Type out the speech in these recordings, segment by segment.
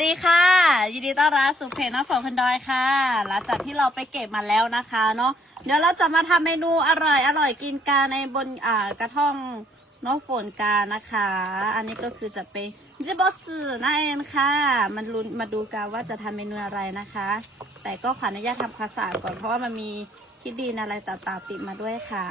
สวัสดีค่ะ ยินดีต้อนรับสู่เพจน้ำฝนพันดอยค่ะ หลังจากที่เราไปเก็บมาแล้วนะคะเนาะเดี๋ยวเราจะมาทำเมนูอร่อยอร่อยกินกันในบนอ่ากระท่อมน้องฝนกันนะคะ อันนี้ก็คือจะเป็นจิบอสนั่นเองค่ะ มันลุนมาดูกันว่าจะทำเมนูอะไรนะคะ แต่ก็ขออนุญาตทำความสะอาดก่อนเพราะว่ามันมีคิดดีนอะไรต่างๆติดมาด้วยค่ะ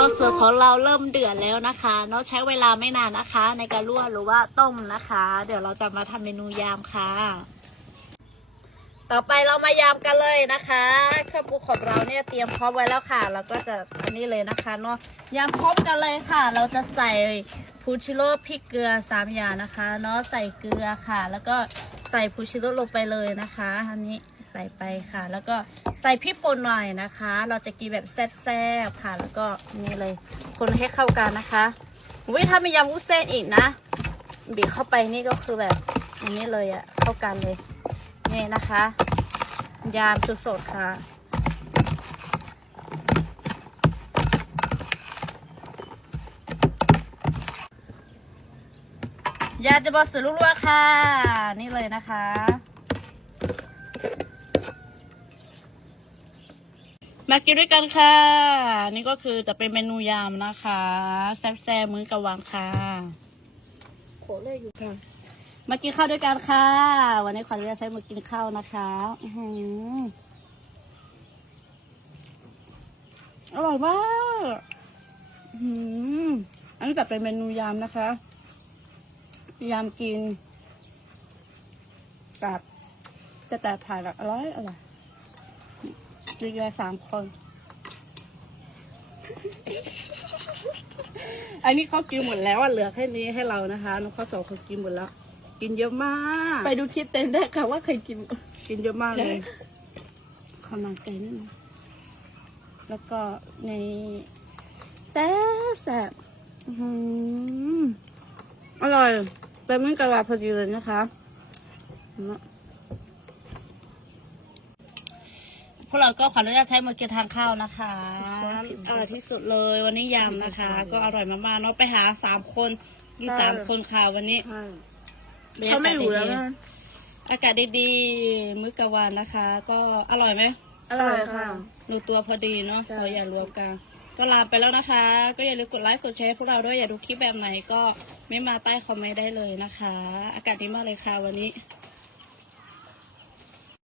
จิบอสเสือของเราเริ่มเดือดแล้วนะคะเนาะใช้เวลาไม่นานนะคะ ในการลวกหรือว่าต้มนะคะ เดี๋ยวเราจะมาทำเมนูยามค่ะ ต่อไปเรามายำกันเลยนะคะ เครื่องปรุงของเราเนี่ยเตรียมพร้อมไว้แล้วค่ะแล้วก็จะอันนี้เลยนะคะเนาะยำพร้อมกันเลยค่ะ เราจะใส่พูชิโร่พริกเกลือสามอย่างนะคะเนาะใส่เกลือค่ะ แล้วก็ใส่พูชิโร่ลงไปเลยนะคะอันนี้ ใส่ไปค่ะ แล้วก็ใส่พริกป่นหน่อยนะคะ เราจะกินแบบแซ่บๆค่ะ แล้วก็นี่เลยคนให้เข้ากันนะคะวิถ้ามียำวุ้นเส้นอีกนะบีบเข้าไปนี่ก็คือแบบอันนี้เลยอะเข้ากันเลยนี่นะคะยามสดๆค่ะยาจะบอสลุลวกค่ะ นี่เลยนะคะ มากินด้วยกันค่ะ นี่ก็คือจะเป็นเมนูยามนะคะ แซ่บๆมื้อกลางวันค่ะโขเลยอยู่ค่ะมากินข้าวด้วยกันค่ะ วันนี้ขออนุญาตใช้มือกินข้าวนะคะอื้อหืออร่อยมากอื้อหืออันนี้จะเป็นเมนูยำนะคะ ยำกินกับกระแต่ถ่ายแบบอร่อยอร่อย ดีเลยสามคน อันนี้เขากินหมดแล้วอะเหลือแค่นี้ให้เรานะคะน้องข้าวสองคนกินหมดแล้ว กินเยอะมาก ไปดูคลิปเต็มได้ค่ะว่าเคยกิน กินเยอะมากเลยข้าวมันไก่นี่นะแล้วก็ในแซ่บแซ่บอื้อหืออร่อยเป็นมื้อกะลาพอดีเลยนะคะ พวกเราก็ขออนุญาตใช้มือกินทานข้าวนะคะอร่อยที่สุดเลยวันนี้ยำนะคะ ก็อร่อยมากๆเนาะไปหาสามคนมีสามคนค่ะวันนี้เขาไม่อยู่แล้วนะอากาศดีๆ มื้อกลางวันนะคะ ก็อร่อยไหมอร่อยค่ะหนูตัวพอดีเนาะใช่ซอยอย่ารวมกันก็ลาไปแล้วนะคะ ก็อย่าลืมกดไลค์กดแชร์ให้พวกเราด้วยอย่าดูคลิปแบบไหนก็ไม่มาใต้คอมเมนต์ได้เลยนะคะ อากาศดีมากเลยค่ะวันนี้